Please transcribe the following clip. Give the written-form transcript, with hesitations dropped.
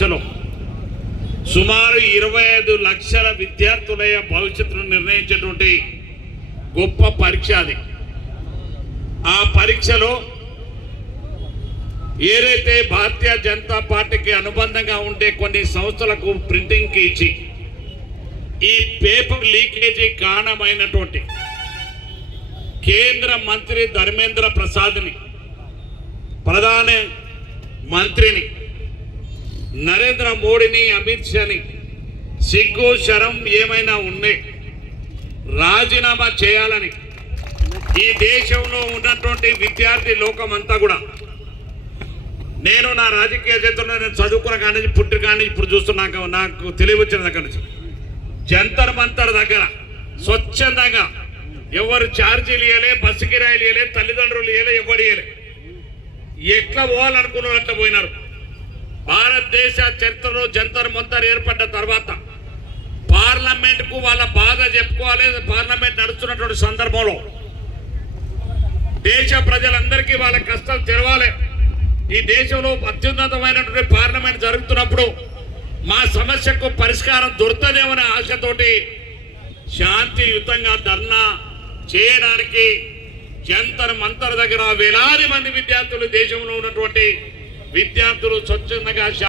పరీక్షలో సుమారు 25 లక్షల విద్యార్థుల భవిష్యత్తును నిర్ణయించేటువంటి గొప్ప పరీక్ష అది. ఆ పరీక్షలో ఏదైతే భారతీయ జనతా పార్టీకి అనుబంధంగా ఉండే కొన్ని సంస్థలకు ప్రింటింగ్కి ఇచ్చి ఈ పేపర్ లీకేజీ కారణమైనటువంటి కేంద్ర మంత్రి ధర్మేంద్ర ప్రసాద్ని, ప్రధాన మంత్రిని నరేంద్ర మోడీని, అమిత్ షాని సిగ్గు శరం ఏమైనా ఉన్నాయి రాజీనామా చేయాలని ఈ దేశంలో ఉన్నటువంటి విద్యార్థి లోకం అంతా కూడా, నేను నా రాజకీయ చేతుల్లో నేను చదువుకున్న కాడి నుంచి పుట్టిన కాడి నుంచి ఇప్పుడు చూస్తున్నాక నాకు తెలియవచ్చిన దగ్గర నుంచి జంతర్ మంతర్ దగ్గర స్వచ్ఛందంగా ఎవరు ఛార్జీలు ఇవ్వలే, బస్సు కిరాయిలు ఇవ్వలే, తల్లిదండ్రులు ఇవ్వలే, ఎవరు ఇవ్వలే, ఎట్లా పోవాలనుకున్న అట్లా పోయినారు. భారతదేశ చరిత్రలో జంతర్ మంతర్ ఏర్పడ్డ తర్వాత పార్లమెంట్కు వాళ్ళ బాధ చెప్పుకోవాలి. పార్లమెంట్ నడుస్తున్నటువంటి సందర్భంలో దేశ ప్రజలందరికీ వాళ్ళ కష్టాలు తెలవాలి. ఈ దేశంలో అత్యున్నతమైనటువంటి పార్లమెంట్ జరుగుతున్నప్పుడు మా సమస్యకు పరిష్కారం దొరుకుతుందేమనే ఆశతోటి శాంతియుతంగా ధర్నా చేయడానికి జంతర్ మంతర్ దగ్గర వేలాది మంది విద్యార్థులు, దేశంలో ఉన్నటువంటి విద్యార్థులు స్వచ్ఛందంగా